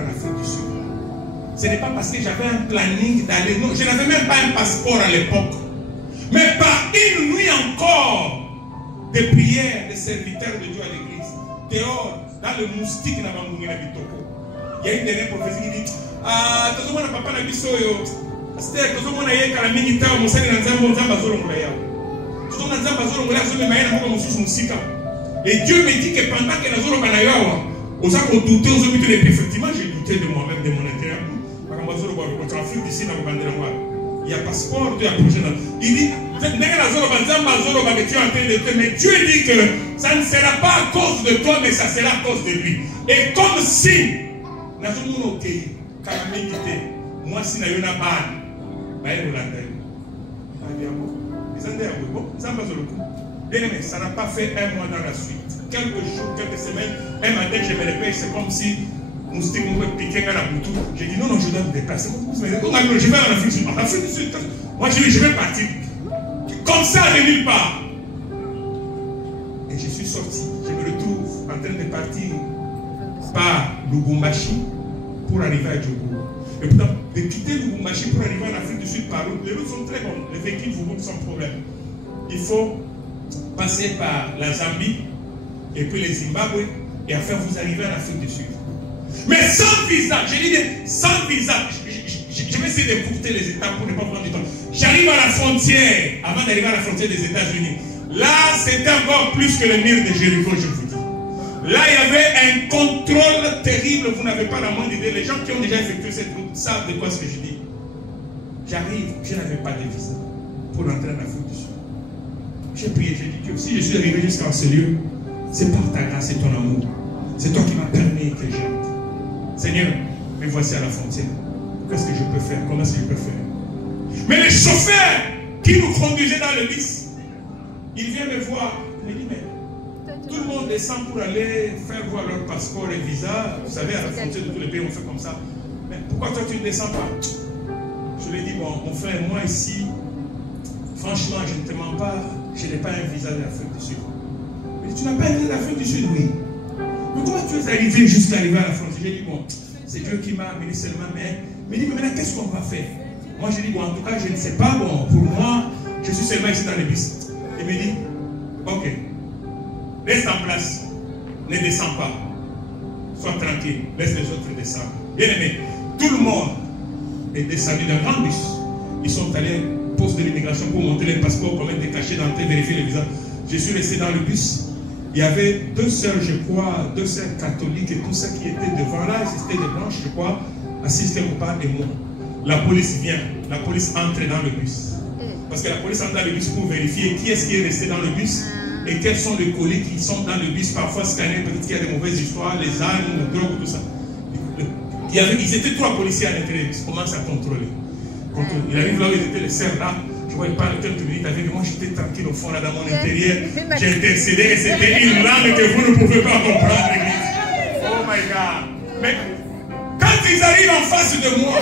en Afrique du Sud. Ce n'est pas parce que j'avais un planning d'aller. Non, je n'avais même pas un passeport à l'époque. Mais par une nuit encore de prières des serviteurs de Dieu à l'église, dehors, dans le moustique, il y a une dernière prophétie qui dit ah, tout le monde n'a pas la bisoyo. C'est-à-dire que tout le monde a eu la minute, on s'est dit dans un bon temps, tout le monde a eu. Tout le monde a eu et Dieu me dit que pendant que nous avons douté, effectivement, j'ai douté de moi-même, de mon intérieur. Il y a passeport, Dieu a projet. Il dit, mais Dieu dit que ça ne sera pas à cause de toi, mais ça sera à cause de lui. Et comme si, moi, si nous avons bien-aimé, ça n'a pas fait un mois dans la suite. Quelques jours, quelques semaines, un matin, je me réveille, c'est comme si nous étions piqués à la boutou. J'ai dit non, non, je dois me déplacer. Je vais en Afrique du Sud. En Afrique du Sud, moi je dis, je vais partir. Comme ça, de nulle part. Et je suis sorti. Je me retrouve en train de partir par Lubumbashi pour arriver à Djogo. Et pourtant, de quitter Lubumbashi pour arriver en Afrique du Sud par route, les routes sont très bonnes. Les véhicules vous roulent sans problème. Il faut passer par la Zambie et puis le Zimbabwe et enfin vous arrivez en Afrique du Sud. Mais sans visa, je dis sans visa, je vais essayer d'écourter les étapes pour ne pas prendre du temps. J'arrive à la frontière, avant d'arriver à la frontière des États-Unis. Là, c'était encore plus que le mur de Jéricho, je vous dis. Là, il y avait un contrôle terrible, vous n'avez pas la moindre idée. Les gens qui ont déjà effectué cette route savent de quoi ce que je dis. J'arrive, je n'avais pas de visa pour entrer en Afrique du Sud. J'ai prié, j'ai dit que si je suis arrivé jusqu'à ce lieu, c'est par ta grâce et ton amour. C'est toi qui m'as permis que j'entre. Seigneur, me voici à la frontière. Qu'est-ce que je peux faire? Comment est-ce que je peux faire? Mais le chauffeur qui nous conduisait dans le bus, il vient me voir. Il me dit, mais tout le monde descend pour aller faire voir leur passeport et visa. Vous savez, à la frontière de tous les pays, on fait comme ça. Mais pourquoi toi tu ne descends pas? Je lui ai dit, bon, mon frère, moi ici, franchement, je ne te mens pas. Je n'ai pas un visa de l'Afrique du Sud. Mais tu n'as pas un visa de l'Afrique du Sud, oui. Mais comment tu es arrivé jusqu'à arriver à la frontière? J'ai dit, bon, c'est Dieu qui m'a amené seulement, mais il me dit, mais maintenant, qu'est-ce qu'on va faire? Moi, j'ai dit, bon, en tout cas, je ne sais pas, bon, pour moi, je suis seulement ici dans le bus. Il me dit, ok, reste en place, ne descends pas, sois tranquille, laisse les autres descendre. Bien aimé, tout le monde est descendu d'un grand bus. Ils sont allés poste de l'immigration pour monter les passeports, pour mettre des cachets d'entrée, vérifier les visas. Je suis resté dans le bus. Il y avait deux sœurs, je crois, deux sœurs catholiques et tout ça qui étaient devant là. C'était des blanches, je crois, assises quelque part et moi. La police vient, la police entre dans le bus. Parce que la police entre dans le bus pour vérifier qui est-ce qui est resté dans le bus et quels sont les colis qui sont dans le bus, parfois scannés, peut-être qu'il y a des mauvaises histoires, les armes, la drogue, tout ça. Ils étaient trois policiers à l'intérieur, ils commencent à contrôler. Il arrive là où ils étaient, les sœurs là. Je ne voyais pas quelques minutes avec moi, j'étais tranquille au fond là dans mon intérieur. J'ai intercédé et c'était une langue que vous ne pouvez pas comprendre, l'église. Oh my God. Mais quand ils arrivent en face de moi,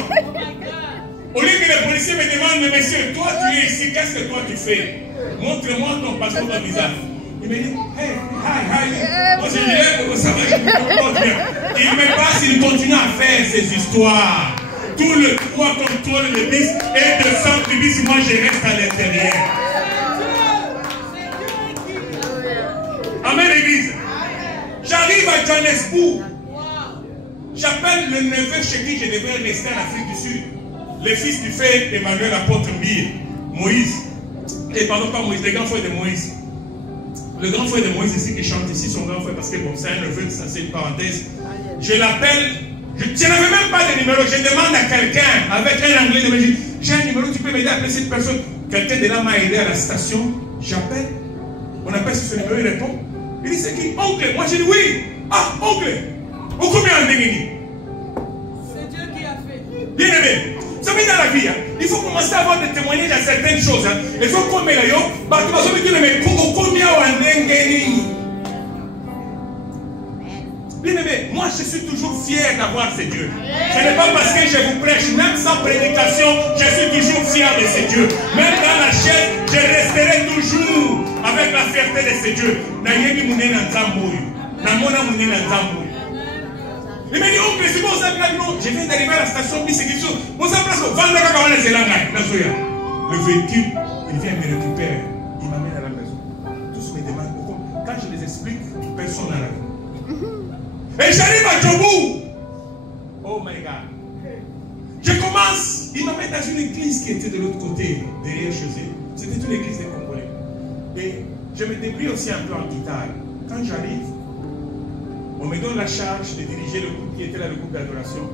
au lieu que les policiers me demandent, mais monsieur, toi tu es ici, qu'est-ce que toi tu fais? Montre-moi ton passeport de visa. Il me dit, hey, hi. Moi je dis, ça va, je me comporte bien. Il me passe, il continue à faire ces histoires. Tout le poids contrôle le bus et descend du bus, moi je reste à l'intérieur. Amen, l'église. J'arrive à Johannesburg. J'appelle le neveu chez qui je devais rester en Afrique du Sud. Le fils du frère Emmanuel apôtre Mbille, Moïse. Et pardon, pas Moïse, le grand frère de Moïse. Le grand frère de Moïse ici qui chante ici, son grand frère, parce que bon, c'est un neveu, ça c'est une parenthèse. Je l'appelle. Je n'avais même pas de numéro. Je demande à quelqu'un avec un anglais de me dire, j'ai un numéro, tu peux m'aider à appeler cette personne. Quelqu'un de là m'a aidé à la station. J'appelle. On appelle sur ce numéro, il répond. Il dit, c'est qui? Oncle. Moi, je dis oui. Ah, oncle. Au combien en Béguini? C'est Dieu qui a fait. Bien aimé. Vous savez, dans la vie, hein, il faut commencer à avoir des témoignages à certaines choses. Hein. Il faut qu'on mette là, bah, tu vas se dire, mais combien en Béguini? Bien aimé, moi je suis toujours fier d'avoir ces dieux. Ce n'est pas parce que je vous prêche, même sans prédication, je suis toujours fier de ces dieux. Même dans la chaise, je resterai toujours avec la fierté de ces dieux. Il me dit, oncle, c'est bon, ça Je viens d'arriver à la station bis et quelque chose. Le véhicule, il vient me récupérer. Il m'amène à la maison. Tous me demandent pourquoi. Quand je les explique, personne n'a la vie. Et j'arrive à Djobou. Oh my God. Je commence. Il m'amène dans une église qui était de l'autre côté, derrière chez eux. C'était une église des Congolais. Et je me débrouille aussi un peu en guitare. Quand j'arrive, on me donne la charge de diriger le groupe qui était là, le groupe d'adoration.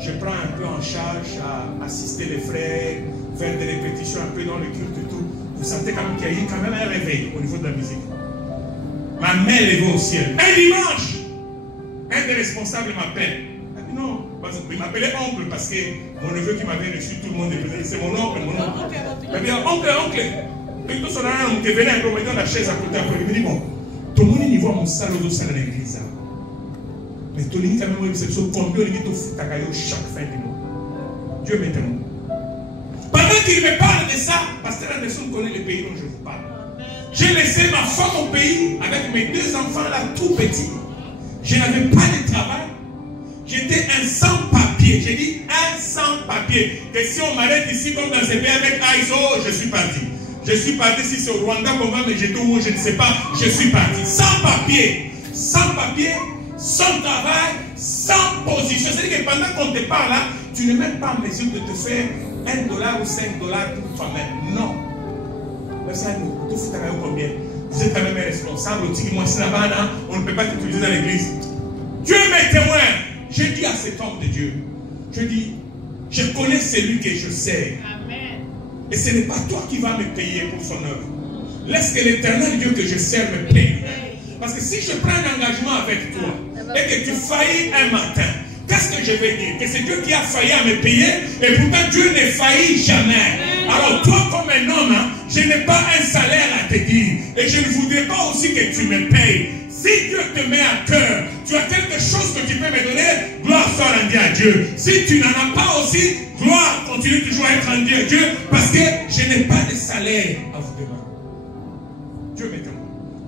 Je prends un peu en charge à assister les frères, faire des répétitions un peu dans le culte et tout. Vous sentez quand même qu'il y a eu quand même un réveil au niveau de la musique. Ma main levée au ciel. Un dimanche, un des responsables m'appelle. Non, il m'appelait oncle parce que mon neveu qui m'avait reçu, tout le monde est c'est mon oncle, mon oncle. Il dit oncle. Et tout son âme qui venait un peu dans la chaise à côté après. Il me dit bon, tout le monde y voit mon salaud de salle à l'église. Mais tout le monde quand même une réception combien on dit tout Takayo chaque fin du mois. Dieu m'éternel. Pendant qu'il me parle de ça, Pasteur Anderson connaît le pays dont je vous parle. J'ai laissé ma femme au pays avec mes deux enfants là tout petits. Je n'avais pas de travail. J'étais un sans-papier. J'ai dit un sans-papier. Que si on m'arrête ici comme dans ce pays avec ISO, je suis parti. Je suis parti si c'est au Rwanda qu'on va me jeter où je ne sais pas. Je suis parti. Sans-papier. Sans-papier, sans travail, sans position. C'est-à-dire que pendant qu'on te parle là, tu n'es même pas en mesure de te faire $1 ou $5 pour toi-même. Non. Merci à nous. Tout fout à combien? Vous êtes quand même responsable. On ne peut pas t'utiliser dans l'église. Dieu m'est témoin. Je dis à cet homme de Dieu, je dis, je connais celui que je sers. Amen. Et ce n'est pas toi qui vas me payer pour son œuvre. Laisse que l'éternel Dieu que je sers me paye. Parce que si je prends un engagement avec toi et que tu faillis un matin, qu'est-ce que je vais dire? Que c'est Dieu qui a failli à me payer et pourtant Dieu ne faillit jamais. Alors toi comme un homme, je n'ai pas un salaire à te dire et je ne voudrais pas aussi que tu me payes. Si Dieu te met à cœur, tu as quelque chose que tu peux me donner, gloire soit rendue à Dieu. Si tu n'en as pas aussi, gloire continue toujours à être rendue à Dieu parce que je n'ai pas de salaire à vous demander. Dieu m'est témoin.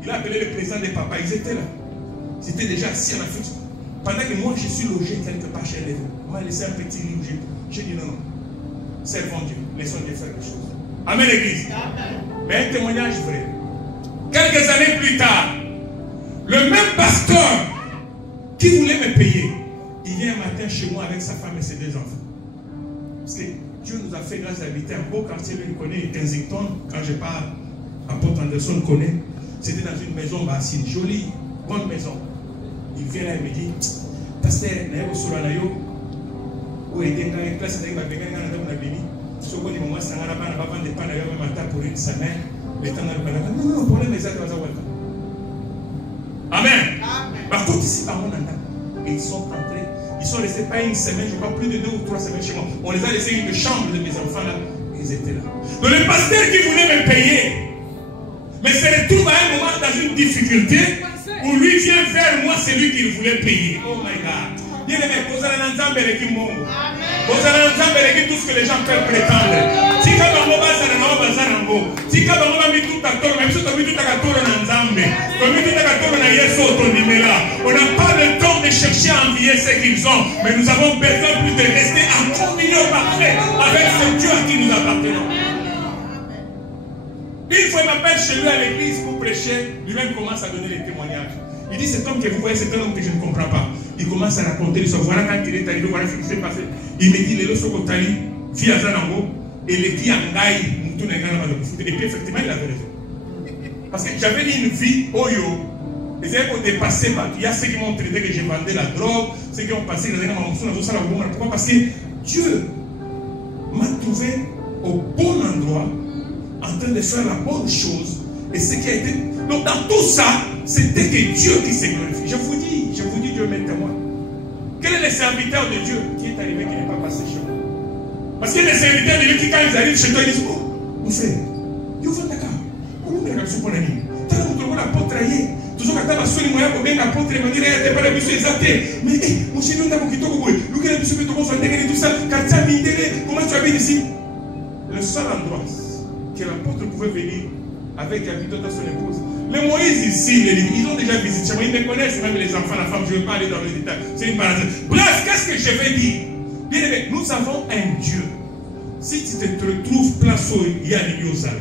Il a appelé le président des papas, ils étaient là. Ils étaient déjà assis en Afrique. Pendant que moi je suis logé quelque part chez les deux, on m'a laissé un petit livre. J'ai dit non, servons Dieu, laissons Dieu faire les choses. Amen l'église. Mais un témoignage vrai. Quelques années plus tard, le même pasteur qui voulait me payer, il vient un matin chez moi avec sa femme et ses deux enfants. Parce que Dieu nous a fait grâce d'habiter un beau quartier, lui connaît Kensington, quand je parle, apôtre Anderson connaît. C'était dans une maison basse, une jolie, bonne maison. Il vient là et me dit, pasteur, naïo suranayo, où est il y a place avec ma bégagne dans la bini. Ce qu'on dit, moi, c'est un arabe, on va vendre des pains d'ailleurs, même matin pour une semaine. Le temps n'a pas de non, non, problème est ça, tu vas savoir. Amen. Par contre, ici, par mon anda, et ils sont entrés. Ils sont restés pas une semaine, je crois plus de 2 ou 3 semaines chez moi. On les a laissés une chambre de mes enfants là. Ils étaient là. Donc le pasteur qui voulait me payer, mais se retrouve à un moment dans une difficulté où lui vient vers moi, c'est lui qui voulait payer. Oh my God. Bien aimé, vous allez dans Zambé avec tout ce que les gens peuvent prétendre. Si quand on va dans si quand on va mettre tout à tour, même si on a mis tout à tour dans Zambé, on a mis tout à tour dans Yeso, on n'a pas le temps de chercher à envier ce qu'ils ont, mais nous avons besoin plus de rester en communion parfaite avec ce Dieu à qui nous appartenons. Une fois, il m'appelle chez lui à l'église pour prêcher, lui-même commence à donner les témoignages. Il dit, cet homme que vous voyez, c'est un homme que je ne comprends pas. Il commence à raconter l'histoire. Voilà quand il est arrivé, voilà ce qui s'est passé. Il me dit, les lois sont cotali, vie à Zanango, et les qui en gaï, et puis effectivement, il avait raison. Parce que j'avais une vie, oyo, et c'est pour dépasser, il y a ceux qui m'ont traité que j'ai vendu la drogue, ceux qui ont passé, pourquoi? Parce que Dieu m'a trouvé au bon endroit, en train de faire la bonne chose, et ce qui a été. Donc dans tout ça, c'était que Dieu qui s'est glorifié. Je vous dis, Dieu m'est témoin. Quel est le serviteur de Dieu qui est arrivé, qui n'est pas passé chez moi? Parce que les serviteurs de Dieu qui, quand ils arrivent chez toi, ils disent, oh, mon frère, Dieu va d'accord. Comment on a supprimé? T'as l'apôtre trahi. Toujours quand tu as besoin de moi, pour bien l'apôtre, il m'a dit, t'es pas la mission exacte. Mais, mon chéri, on a beaucoup de temps. Nous qui avons besoin de tout ça, quartier Mindele, comment tu habites ici? Le seul endroit que l'apôtre pouvait venir avec Abidot à son épouse. Les Moïse ici, ils ont déjà visité. Ils me connaissent, même les enfants, la femme, je ne veux pas aller dans les détails. C'est une parenthèse. Bref, qu'est-ce que je vais dire? Bien aimé, nous avons un Dieu. Si tu te retrouves place où il y a l'Iosal,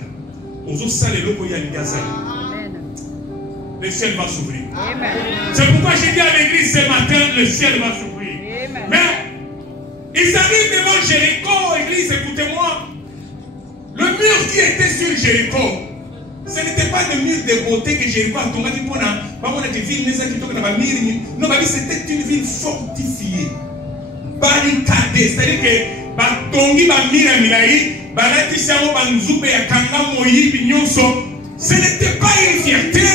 le ciel va s'ouvrir. C'est pourquoi j'ai dit à l'église ce matin, le ciel va s'ouvrir. Mais ils arrivent devant Jéricho, église, écoutez-moi. Le mur qui était sur Jéricho, ce n'était pas le mur de beauté que Jéricho a tombé pour non, c'était une ville fortifiée, barricadée. C'est-à-dire que ce n'était pas une fierté,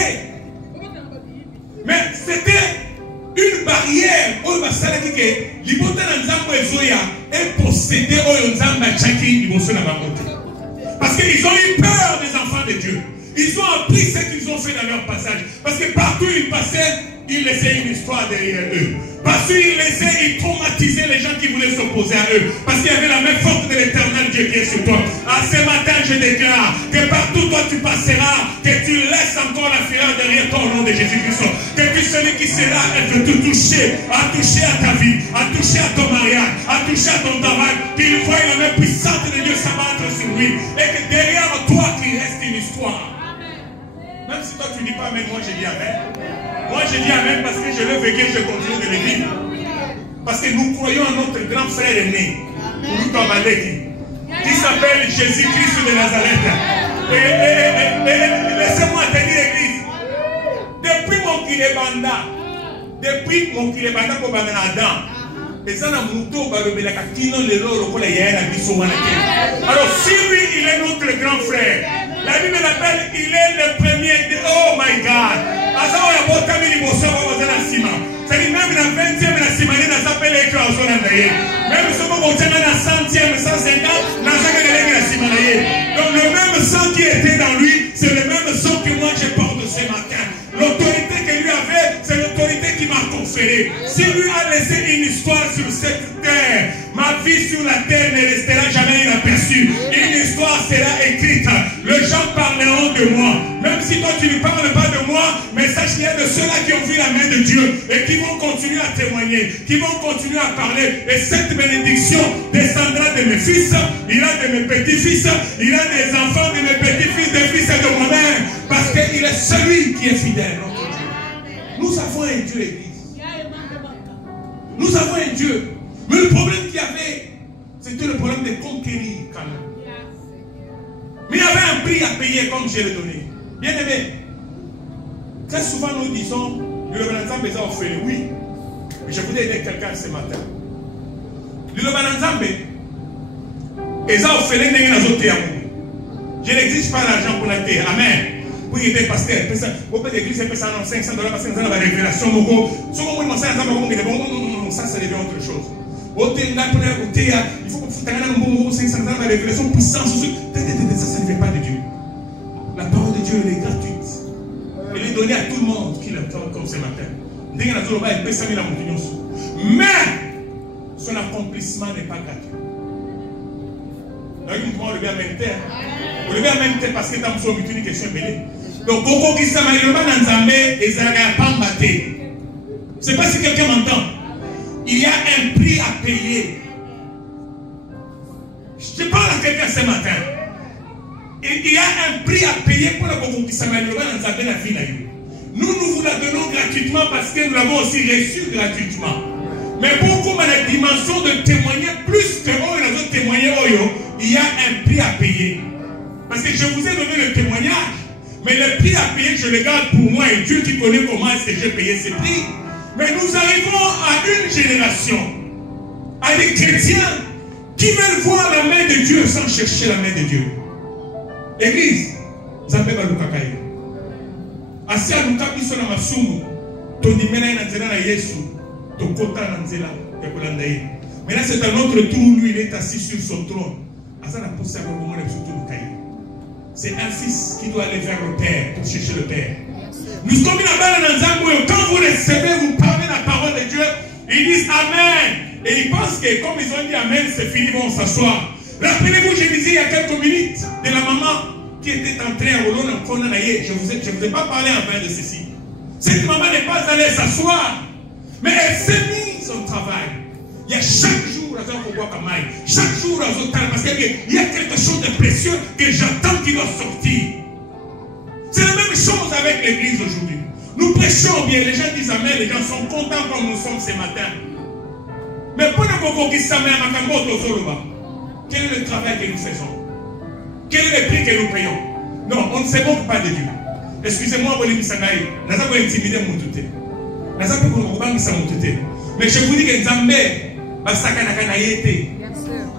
mais c'était une barrière parce qu'ils ont eu peur des enfants de Dieu. Ils ont appris ce qu'ils ont fait dans leur passage. Parce que partout où ils passaient, ils laissaient une histoire derrière eux. Parce qu'ils laissaient, ils traumatisaient les gens qui voulaient s'opposer à eux. Parce qu'il y avait la même force de l'éternel Dieu qui est sur toi. À ce matin, je déclare que partout où tu passeras, que tu laisses encore la fureur derrière toi au nom de Jésus-Christ. Que tu celui qui sera être tout touché, à toucher à ta vie, à toucher à ton mariage, à toucher à ton travail, qu'il voie la main puissante de Dieu s'abattre sur lui. Et que derrière toi, qu'il reste une histoire. Même si toi tu ne dis pas amen, moi je dis amen. Moi je dis amen parce que je le vécu et je continue de le vivre. Parce que nous croyons en notre grand frère aîné, qui s'appelle Jésus-Christ de Nazareth. Et laissez-moi te dire l'église. Depuis mon kilebanda pour Adam. Alors si lui il est notre grand frère, la Bible l'appelle, il est le premier de... Oh my God! C'est-à-dire même la 20e, la simanie n'a s'appelle l'éclasion. Même si on tient la 100e, 150, n'a jamais la simanie. Donc le même sang qui était dans lui, c'est le même sang que moi je porte ce matin. L'autorité que lui avait, c'est l'autorité qui m'a conférée. Si lui a laissé une histoire sur cette terre, ma vie sur la terre ne restera jamais inaperçue. Une histoire sera écrite. Les gens parleront de moi. Même si toi tu ne parles pas de moi, mais sache qu'il y a de ceux-là qui ont vu la main de Dieu et qui vont continuer à témoigner, qui vont continuer à parler. Et cette bénédiction descendra de mes fils, il a de mes petits-fils, il a des enfants de mes petits-fils, des fils de moi-même. Parce qu'il est celui qui est fidèle. Nous avons un Dieu, église. Nous avons un Dieu. Mais le problème qu'il y avait, c'était le problème de conquérir quand même. Mais il y avait un prix à payer comme je l'ai donné. Bien aimé, très souvent nous disons, le Bananzambe est offert. Oui, mais je voudrais aider quelqu'un ce matin. Le Bananzambe est offert. Je n'exige pas l'argent pour la terre. Amen. Oui, il est pasteur. Au peu d'église, c'est $500 parce que nous avons la révélation. Ça, ça devient autre chose. Il faut que vous 500 ans la révélation puissance. Ça ne vient pas de Dieu. La parole de Dieu, elle est gratuite. Elle est donnée à tout le monde qui l'entend comme ce matin. Mais son accomplissement n'est pas gratuit. Vous levez à même terre parce que dans le une question belée. Donc, je ne sais pas si quelqu'un m'entend. Il y a un prix à payer. Je parle à quelqu'un ce matin. Il y a un prix à payer pour la conquête. Nous vous la donnons gratuitement parce que nous l'avons aussi reçu gratuitement. Mais beaucoup dans la dimension de témoigner plus que eux, ils ont témoigné, il y a un prix à payer. Parce que je vous ai donné le témoignage, mais le prix à payer, je le garde pour moi et Dieu qui connaît comment est-ce que j'ai payé ce prix. Mais nous arrivons à une génération, à des chrétiens qui veulent voir la main de Dieu sans chercher la main de Dieu. Église, Zambé Balukakai. Asi aluka biso na masumu, tondimena na nzela na Yesu, tokota na nzela ya kolanda ye. Maintenant c'est à notre tour, lui il est assis sur son trône. C'est un fils qui doit aller vers le Père pour chercher le Père. Nous sommes là-bas dans Zamboué. Quand vous recevez, vous parlez la parole de Dieu, ils disent Amen. Et ils pensent que comme ils ont dit Amen, c'est fini, ils vont s'asseoir. Rappelez-vous, je disais il y a quelques minutes de la maman qui était entrée à Olon en Konanaye. Je ne vous ai pas parlé en vain de ceci. Cette maman n'est pas allée s'asseoir, mais elle s'est mise son travail. Il y a chaque jour Chaque jour, parce qu'il y a quelque chose de précieux que j'attends qui doit sortir. C'est la même chose avec l'église aujourd'hui. Nous prêchons bien, les gens disent amen, les gens sont contents comme nous sommes ce matin. Mais pour nous quel est le travail que nous faisons? Quel est le prix que nous payons? Non, on ne se moque pas de Dieu. Excusez-moi, mais je vous dis que Nzambe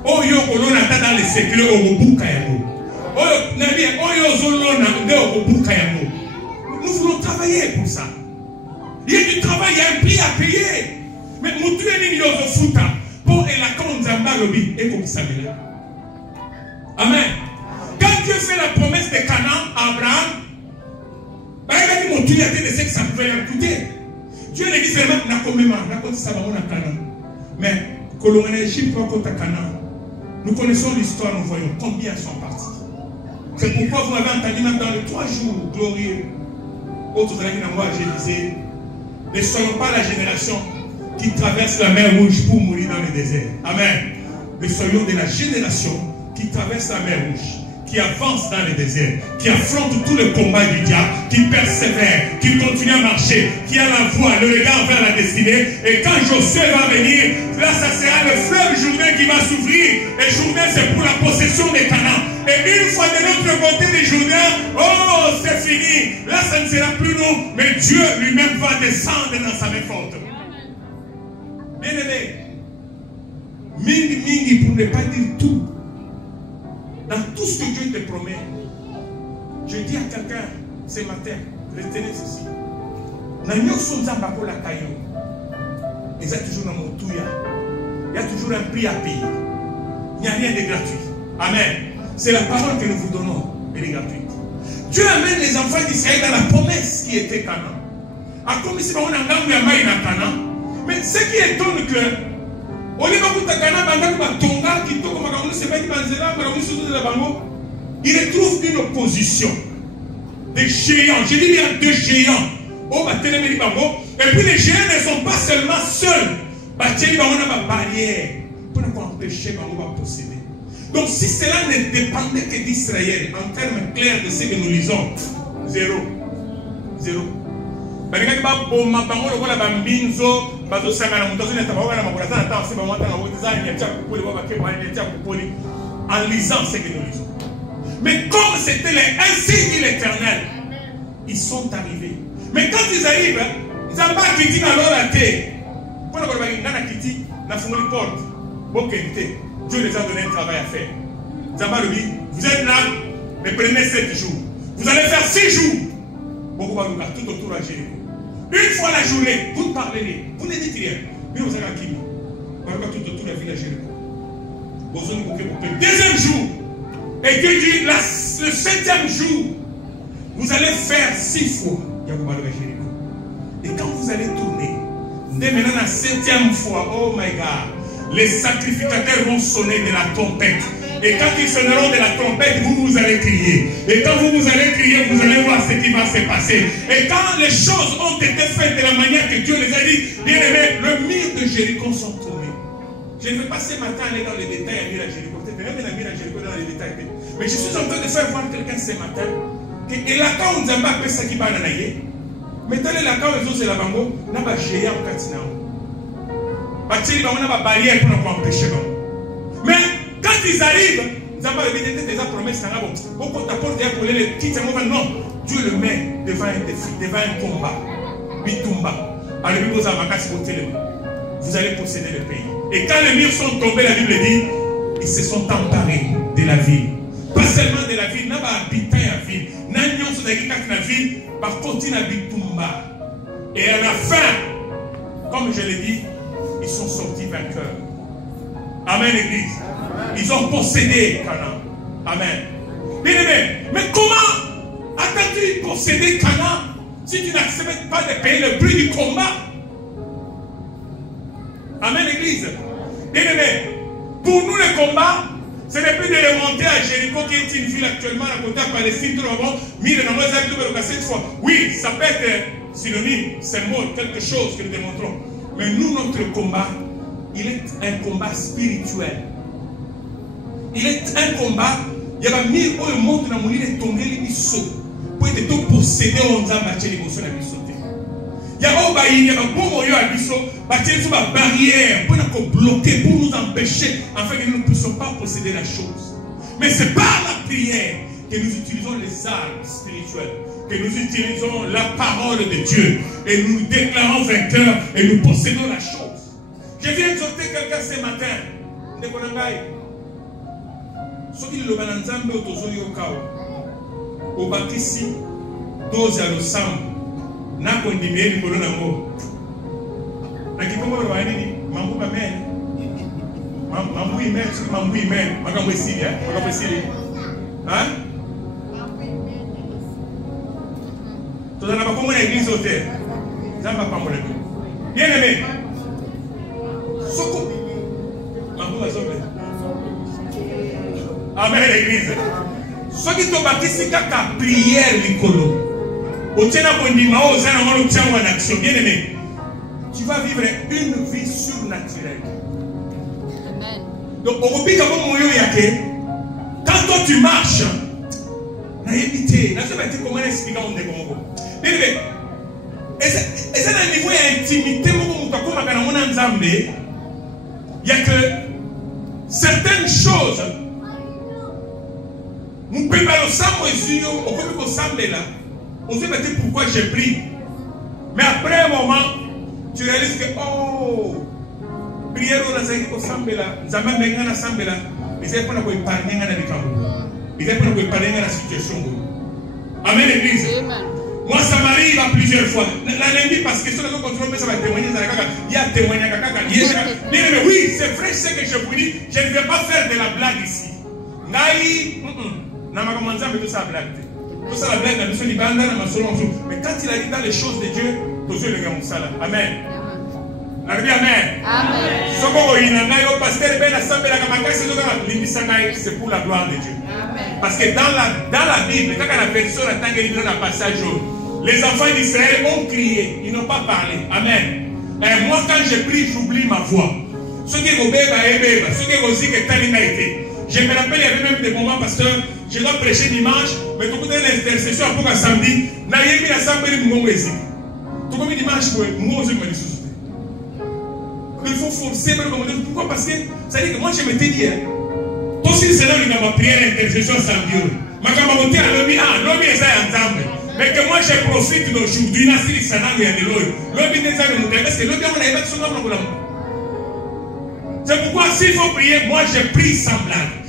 oh yo kolona ta dans les secrets au buka yango. Oh nabi oh zolona nde au buka yango. Nous voulons travailler pour ça. Il y a du travail, il y a un prix à payer. Mais mutu eni yo futa pour et la quand Nzamba lobi et comme ça là. Amen. Quand Dieu fait la promesse de Canaan à Abraham, bah il a dit mutu y a des que ça pouvait leur coûter. Dieu ne dit seulement n'a comme même n'a comme ça va on a Canaan. Mais nous connaissons l'histoire, nous voyons combien sont partis. C'est pourquoi vous m'avez entendu même dans les 3 jours glorieux. Autres je disais, ne soyons pas la génération qui traverse la mer Rouge pour mourir dans le désert. Amen. Mais soyons de la génération qui traverse la mer Rouge, qui avance dans le désert, qui affronte tout le combat du diable, qui persévère, qui continue à marcher, qui a la voie, le regard vers la destinée. Et quand Josué va venir, là, ça sera le fleuve Jourdain qui va s'ouvrir. Et Jourdain, c'est pour la possession des Canaan. Et une fois de l'autre côté du Jourdain, oh, c'est fini. Là, ça ne sera plus nous, mais Dieu lui-même va descendre dans sa main forte. Bien aimé, mingi pour ne pas dire tout. Dans tout ce que Dieu te promet, je dis à quelqu'un ce matin, retenez ceci. Il y a toujours un moutouya. Il y a toujours un prix à payer. Il n'y a rien de gratuit. Amen. C'est la parole que nous vous donnons. Elle est gratuite. Dieu amène les enfants d'Israël dans la promesse qui était Canaan. Mais ce qui étonne que il retrouve une opposition des géants. Je dis bien 2 géants. Et puis les géants ne sont pas seulement seuls. Il y a une barrière pour nous empêcher de posséder. Donc si cela ne dépendait que d'Israël, en termes clairs de ce que nous lisons, 0. En lisant ce que nous lisons. Mais comme c'était ainsi dit l'Éternel, ils sont arrivés. Mais quand ils arrivent, ils n'ont pas quitté dans leur terre. Dieu les a donné un travail à faire. Vous êtes là, mais prenez 7 jours. Vous allez faire 6 jours. Tout autour de Jéricho. Une fois la journée, vous parlerez, vous ne dites rien. Mais vous allez qui? Tout autour de la ville de Jéricho. Deuxième jour, et Dieu dit le 7e jour, vous allez faire 6 fois. Et quand vous allez tourner, dès maintenant la 7e fois, oh my God, les sacrificateurs vont sonner de la trompette. Et quand ils sonneront de la trompette, vous allez crier. Et quand vous allez crier, vous allez voir ce qui va se passer. Et quand les choses ont été faites de la manière que Dieu les a dit, bien aimé, le mur de Jéricho sont tombés. Je ne vais pas ce matin aller dans les détails à mur à Jéricho. Peut-être même à mur à Jéricho dans les détails. Mais je suis en train de faire voir quelqu'un ce matin. Et là, quand on n'a pas fait ça qui va en aller, maintenant, là, quand on est là, on a un géant au Katinao. On a une barrière pour nous empêcher. Mais quand ils arrivent, ils n'ont pas déjà promesse. Beaucoup t'apportent des pour les petits. Non, Dieu le met devant un défi, devant un combat. Vous allez posséder le pays. Et quand les murs sont tombés, la Bible dit, ils se sont emparés de la ville. Pas seulement de la ville, n'a pas habité la ville. N'a pas la ville, par contre, il habite Tumba. Et à la fin, comme je l'ai dit, ils sont sortis vainqueurs. Amen, Église. Ils ont possédé Canaan. Amen. Bien aimé, mais comment as-tu possédé Canaan si tu n'acceptes pas de payer le prix du combat? Amen, Église. Bien aimé, pour nous le combat, ce n'est plus de remonter à Jéricho qui est une ville actuellement à côté de Palestine. Tout le monde, cette fois. Oui, ça peut être synonyme, symbole, quelque chose que nous démontrons. Mais nous, notre combat, il est un combat spirituel. Il est un combat. Il y a mis au monde dans mon lit de tomber les bisous pour être tout possédé en disant bâtir l'émotion à bisous. Il y a un bail, il y a un bon moyen à bisous, bâtir une barrière pour nous bloquer, pour nous empêcher, afin que nous ne puissions pas posséder la chose. Mais c'est par la prière que nous utilisons les armes spirituelles, que nous utilisons la parole de Dieu et nous déclarons vainqueurs et nous possédons la chose. Je viens exhorter quelqu'un ce matin. Ce qui est le bananzambe autozoli au chaos. Au bakisi, dose à l'ensemble. Na kondimé ni kolona ngo. Na kikongo le wani mambu bamen. Mambu imen, mambu imen. Makambo esili, makambo esili. Hein? Tout ça n'a pas comme l'église au terre. Ça va pas mon ami. Bien aimé. Soko. Mambu bazombe. Amen l'église. Ce qui te bâtit ta prière l'icolo. Au tien à Kondima, aux années, on tient en action. Bien aimé. Tu vas vivre une vie surnaturelle. Amen. Donc, au repos comme moyo yake, quand toi tu marches, na évité, na sais comment expliquer on est comme bien aimé. Et c'est un niveau d'intimité, il y a que certaines choses. Nous pouvons pas le savoir, on sait peut-être pourquoi j'ai pris. Mais après un moment, tu réalises que, oh, prière au Nazaré au Sambela, Zaman Bengana Sambela, ils étaient pour nous épargner dans les camps. Ils étaient pour nous épargner dans la situation. Amen, l'église. Moi, ça m'arrive à plusieurs fois. L'ennemi, parce que sur le contrôle, ça va témoigner. Il y a témoigné. Oui, c'est vrai, c'est que je vous dis, je ne vais pas faire de la blague ici. Tout ça blague. Tout ça la blague, mais quand il arrive dans les choses de Dieu, tout ça le gars ça. Amen. Amen. C'est pour la gloire de Dieu. Parce que dans la Bible, quand la version dans la passage, les enfants d'Israël ont crié, ils n'ont pas parlé. Amen. Et moi, quand je prie, j'oublie ma voix. Ce qui est au bébé, ce qui est aussi que été. Je me rappelle, il y avait même des moments, pasteur, je dois prêcher dimanche, mais tout le monde est l'intercession pour un samedi. N'ayez mis la samedi pour mon récit. Tout comme dimanche, moi aussi, je me dis. Il faut forcer, pourquoi? Parce que ça dit que moi, je m'étais dit, toi aussi, c'est là où il y a ma prière d'intercession samedi. Ma camarade a l'homme, l'homme est ensemble. Mais que moi, je profite d'aujourd'hui, là, si ça n'a rien de l'autre. L'homme est ensemble, parce que l'homme est ensemble. C'est pourquoi, s'il faut prier, moi, je prie sans blague.